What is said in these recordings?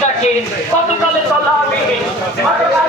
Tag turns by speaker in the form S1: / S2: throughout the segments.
S1: দেশটাকে কতকালে চলাবে কতকালে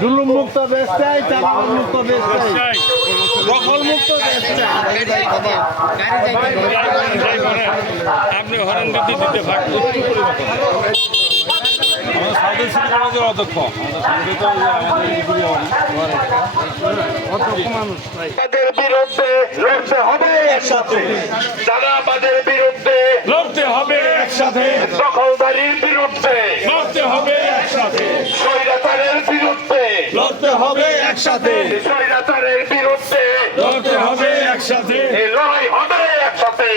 S2: জুলুম মুক্ত দেশ চাই চালান মুক্ত দেশ চাই দখল মুক্ত দেশ চাই
S3: আপনি হরেন দিতে দিতে ভাগ সাউথ কলেজের অধ্যক্ষ।
S4: আমাদের বিরুদ্ধে লড়তে হবে একসাথে। যারা আমাদের বিরুদ্ধে
S3: লড়তে হবে একসাথে।
S4: দখলদারির বিরুদ্ধে।
S3: লড়তে হবে লড়তে
S4: হবে একসাথে। বিরুদ্ধে
S3: লড়তে হবে একসাথে।
S4: লড়াই হবে একসাথে।